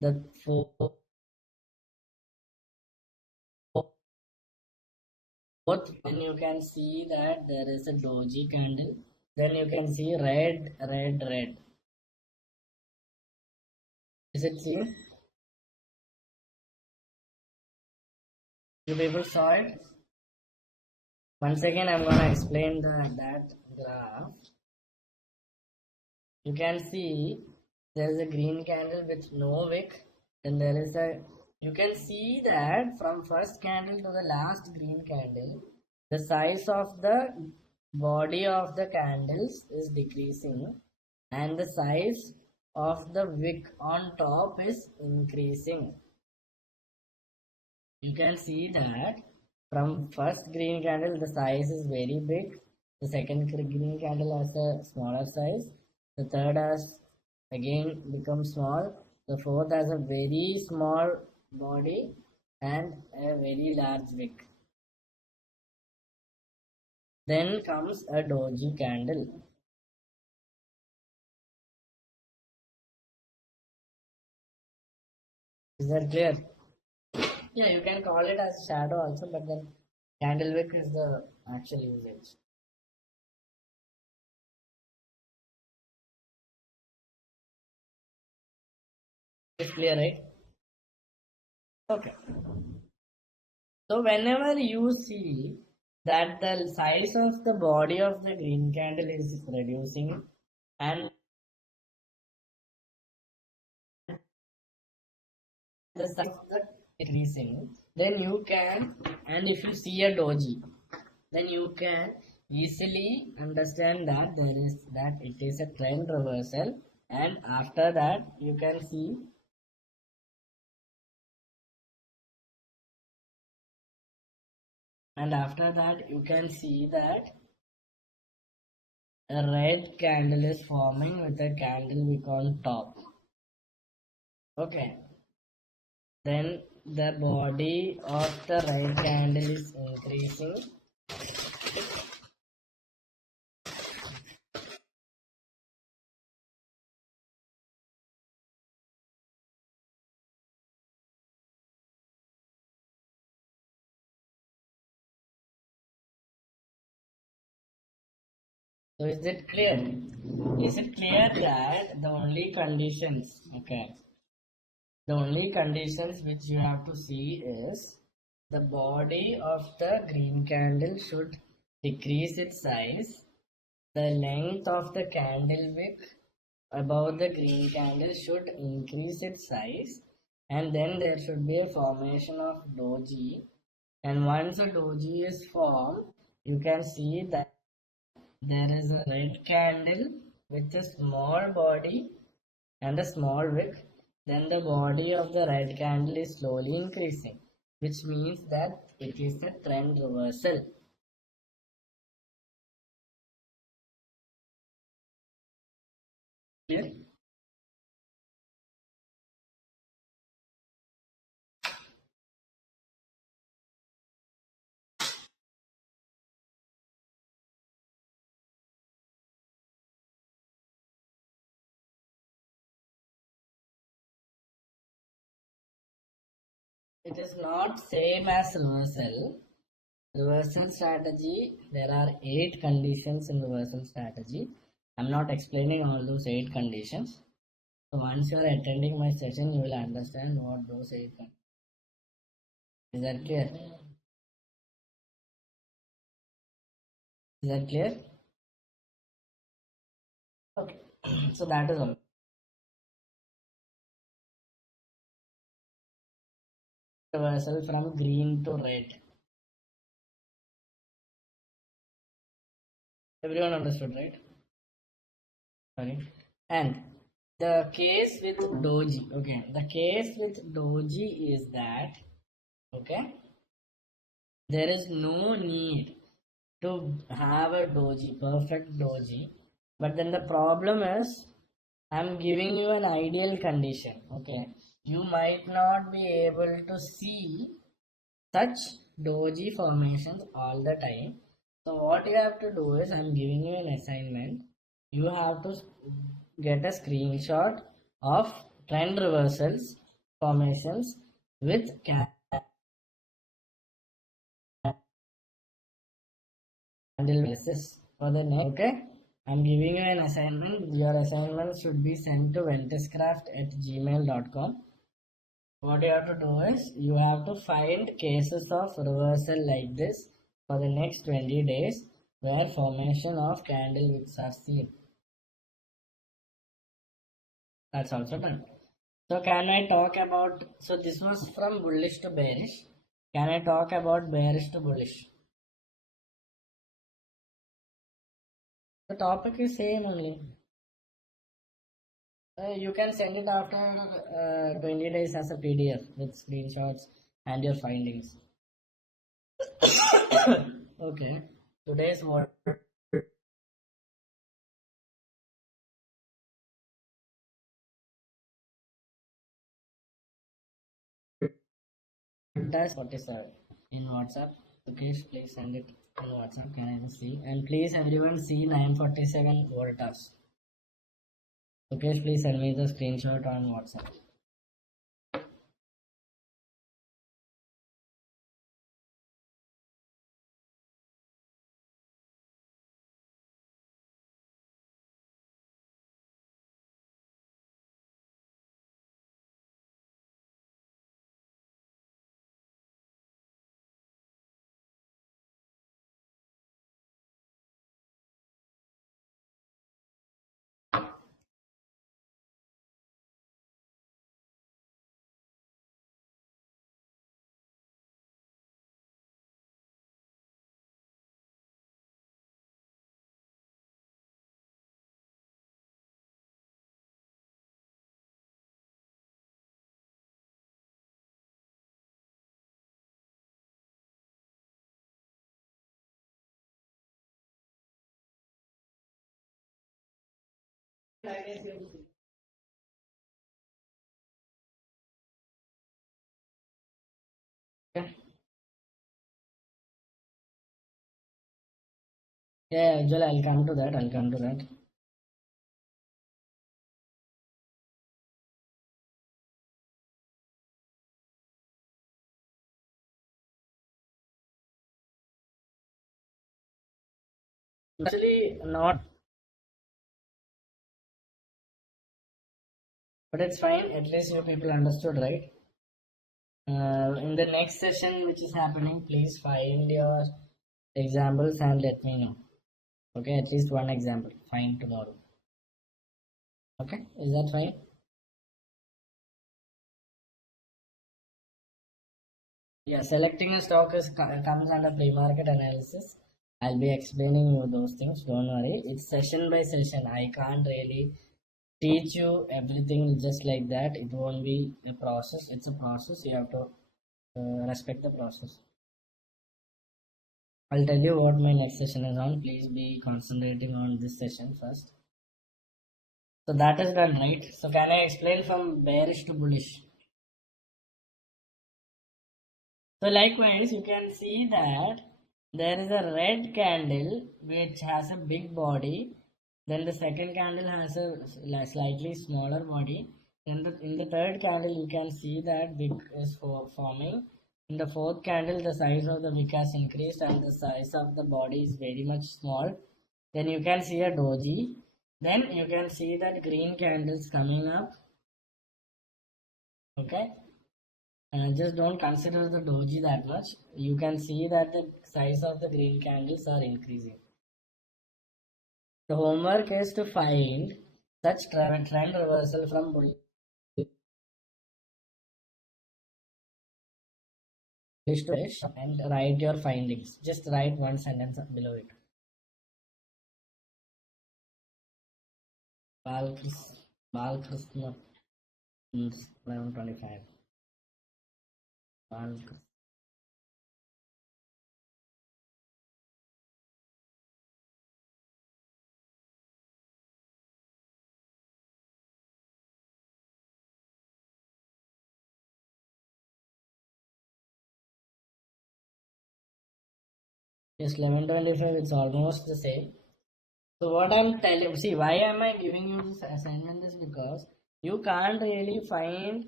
the fourth, then you can see that there is a doji candle. Then you can see red, red, red. Is it seen? You people saw it? Once again, I'm gonna explain that graph. You can see there is a green candle with no wick. Then there is a, you can see that from first candle to the last green candle, the size of the body of the candles is decreasing and the size of the wick on top is increasing. You can see that from first green candle the size is very big, the second green candle has a smaller size, the third has again become small, the fourth has a very small body and a very large wick. Then comes a doji candle. Is that clear? Yeah, you can call it as shadow also, but then candle wick is the actual usage. It's clear, right? Okay. So whenever you see that the size of the body of the green candle is reducing and the size of the decreasing, then you can, and if you see a doji, then you can easily understand that it is a trend reversal, and after that you can see, that a red candle is forming with a candle wick on top. Okay, then the body of the red candle is increasing. So is it clear? Is it clear that the only conditions, okay, the only conditions which you have to see is the body of the green candle should decrease its size, the length of the candle wick above the green candle should increase its size, and then there should be a formation of doji, and once a doji is formed, you can see that there is a red candle with a small body and a small wick. Then the body of the red candle is slowly increasing, which means that it is a trend reversal. Clear? It is not same as reversal. Reversal strategy, there are 8 conditions in reversal strategy. I'm not explaining all those 8 conditions. So once you are attending my session, you will understand what those 8 conditions. Is that clear? Is that clear? Okay. So that is all. Reversal from green to red. Everyone understood, right? Sorry. And the case with doji, okay, the case with doji is that, okay, there is no need to have a doji, perfect doji, but then the problem is I'm giving you an ideal condition, okay. You might not be able to see such doji formations all the time. So what you have to do is, I'm giving you an assignment. You have to get a screenshot of trend reversals formations with candle analysis for the next. Okay, I'm giving you an assignment. Your assignment should be sent to ventuscraft@gmail.com. What you have to do is you have to find cases of reversal like this for the next 20 days where formation of candle wicks are seen. That's also done. So can I talk about, so this was from bullish to bearish. Can I talk about bearish to bullish? The topic is same only. You can send it after 20 days as a PDF with screenshots and your findings. Okay. Today's what? That's 47 in WhatsApp. Okay, please send it in WhatsApp. Can I just see? And please everyone see 947 voltas. Okay, please send me the screenshot on WhatsApp. Okay. Yeah, usually I'll come to that. I'll come to that. Actually, not, but it's fine. At least you people understood, right? In the next session, which is happening, please find your examples and let me know. Okay, at least one example. Fine tomorrow. Okay, is that fine? Yeah, selecting a stock is comes under pre-market analysis. I'll be explaining you those things. Don't worry. It's session by session. I can't really teach you everything just like that. It won't be a process. It's a process. You have to respect the process. I'll tell you what my next session is on. Please be concentrating on this session first. So that is done, right? So can I explain from bearish to bullish? So likewise, you can see that there is a red candle which has a big body. Then the second candle has a slightly smaller body. Then in the third candle, you can see that wick is forming. In the fourth candle, the size of the wick has increased and the size of the body is very much small. Then you can see a doji. Then you can see that green candles coming up. Okay. Just don't consider the doji that much. You can see that the size of the green candles are increasing. The homework is to find such trend reversal from bullish to bearish and write your findings. Just write one sentence below it. Balkrishna 1125. Balkrishna. Yes, 1125, it's almost the same. So what I'm telling, see, why am I giving you this assignment is because you can't really find